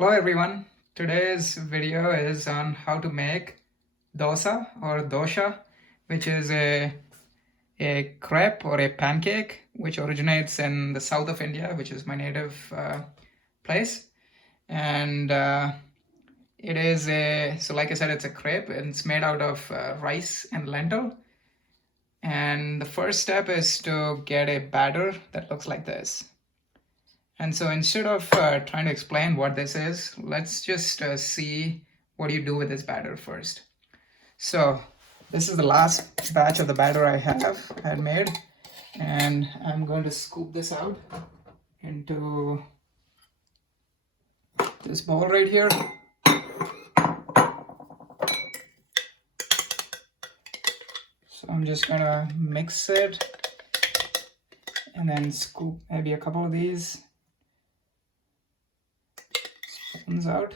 Hello everyone. Today's video is on how to make dosa or dosha, which is a crepe or a pancake which originates in the south of India, which is my native place. And it is so like I said, it's a crepe and it's made out of rice and lentil. And the first step is to get a batter that looks like this. And so instead of trying to explain what this is, let's just see what you do with this batter first. So this is the last batch of the batter I had made, and I'm going to scoop this out into this bowl right here. So I'm just gonna mix it and then scoop maybe a couple of these spoons out.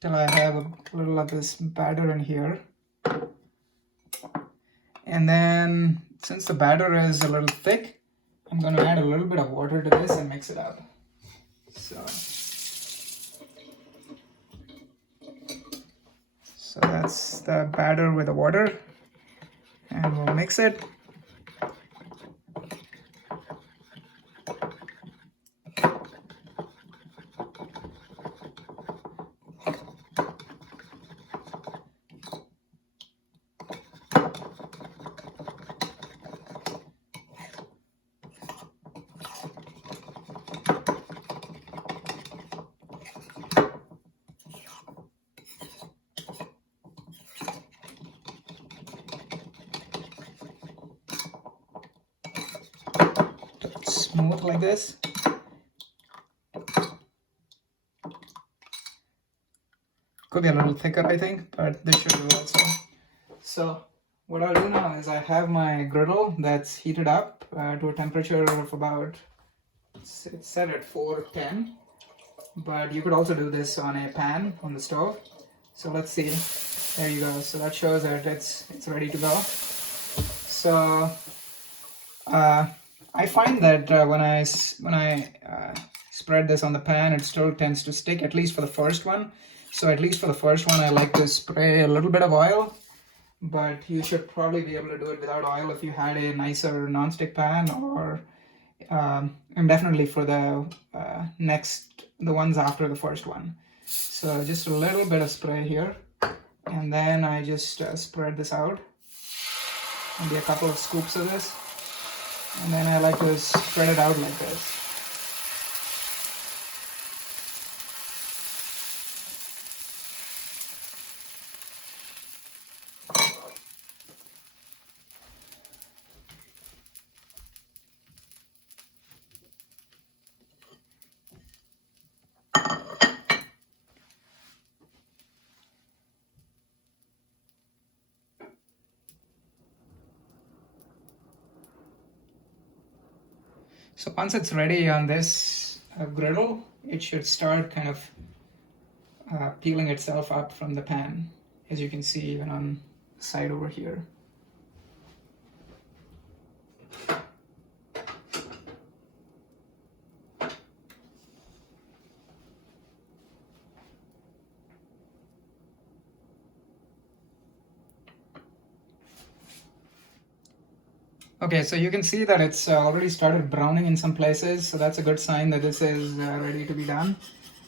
Till I have a little of this batter in here. And then since the batter is a little thick, I'm going to add a little bit of water to this and mix it up. So that's the batter with the water, and we'll mix it. Smooth like this. Could be a little thicker, I think, but this should do also. So what I'll do now is I have my griddle that's heated up to a temperature of about, it's set at 410, but you could also do this on a pan on the stove. So let's see. There you go. So that shows that it's ready to go. So I find that when I spread this on the pan, it still tends to stick, at least for the first one. So at least for the first one, I like to spray a little bit of oil, but you should probably be able to do it without oil if you had a nicer non-stick pan, or and definitely for the the ones after the first one. So just a little bit of spray here, and then I just spread this out, maybe a couple of scoops of this. And then I like to spread it out like this. So once it's ready on this griddle, it should start kind of peeling itself up from the pan, as you can see even on the side over here. Okay, so you can see that it's already started browning in some places, so that's a good sign that this is ready to be done.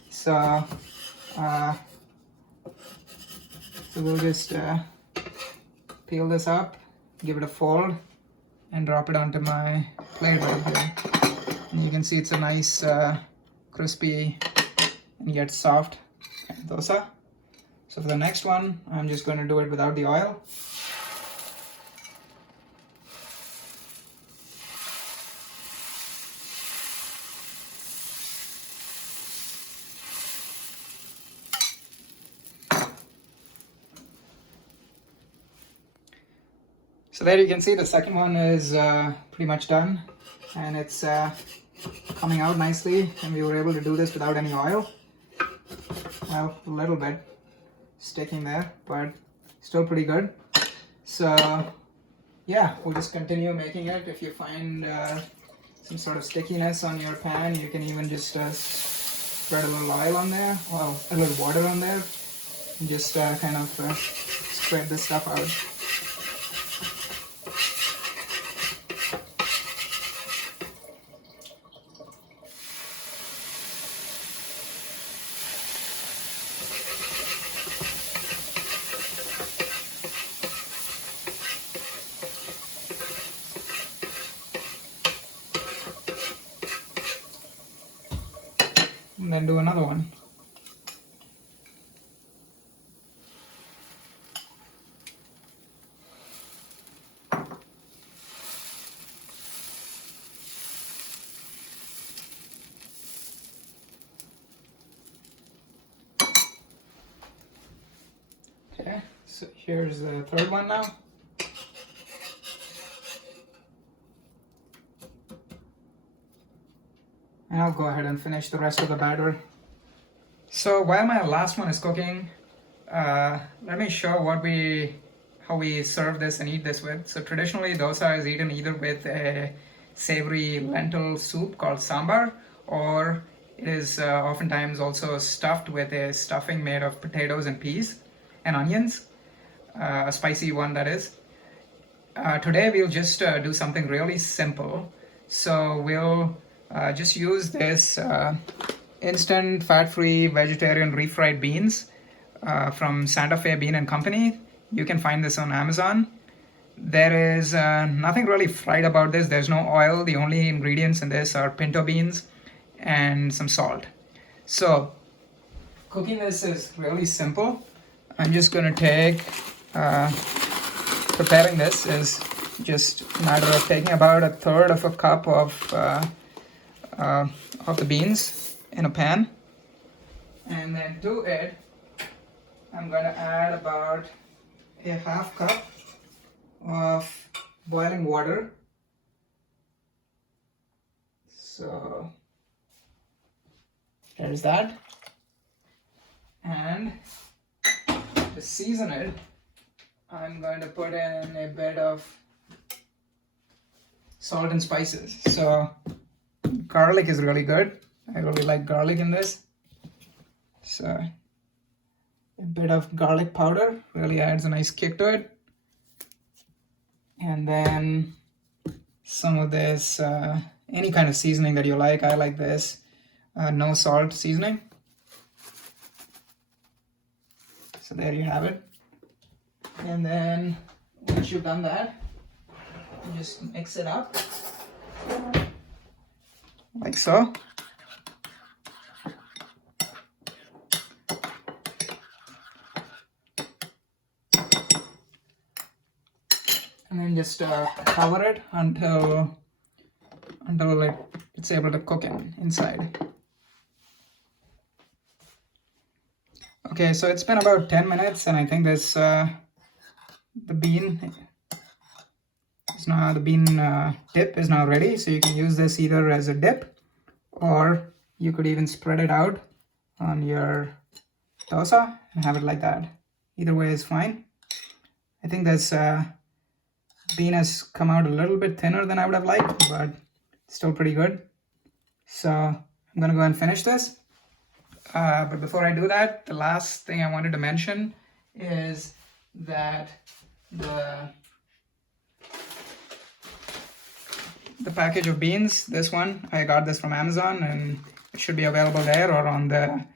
So we'll just peel this up, give it a fold, and drop it onto my plate right here. And you can see it's a nice crispy and yet soft dosa. So for the next one, I'm just going to do it without the oil. So there you can see the second one is pretty much done, and it's coming out nicely, and we were able to do this without any oil. Well, a little bit sticking there, but still pretty good. So yeah, we'll just continue making it. If you find some sort of stickiness on your pan, you can even just spread a little oil on there, well, a little water on there, and just kind of spread this stuff out. And then do another one. Okay, so here's the third one now. And I'll go ahead and finish the rest of the batter. So while my last one is cooking, let me show how we serve this and eat this with. So traditionally, dosa is eaten either with a savory lentil soup called sambar, or it is oftentimes also stuffed with a stuffing made of potatoes and peas and onions, a spicy one that is. Today we'll just do something really simple. So we'll just use this instant fat-free vegetarian refried beans from Santa Fe Bean and Company. You can find this on Amazon. There is nothing really fried about this. There's no oil. The only ingredients in this are pinto beans and some salt. So cooking this is really simple. I'm just going to take, preparing this is just a matter of taking about 1/3 of a cup of the beans in a pan, and then to it I'm going to add about a 1/2 cup of boiling water. So there's that. And to season it, I'm going to put in a bit of salt and spices. So garlic is really good. I really like garlic in this. So a bit of garlic powder really adds a nice kick to it. And then some of this, any kind of seasoning that you like. I like this no salt seasoning. So there you have it. And then once you've done that, you just mix it up like so. And then just cover it until it's able to cook inside. Okay, so it's been about 10 minutes, and I think this the bean dip is now ready. So you can use this either as a dip, or you could even spread it out on your dosa and have it like that. Either way is fine. I think this bean has come out a little bit thinner than I would have liked, but still pretty good. So I'm gonna go and finish this. But before I do that, the last thing I wanted to mention is that the package of beans, this one, I got this from Amazon, and it should be available there or on the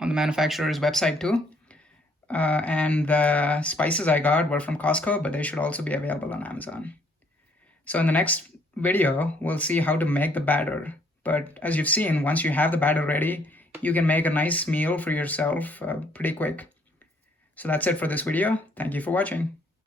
manufacturer's website too. And the spices I got were from Costco, but they should also be available on Amazon. So in the next video, we'll see how to make the batter. But as you've seen, once you have the batter ready, you can make a nice meal for yourself pretty quick. So that's it for this video. Thank you for watching.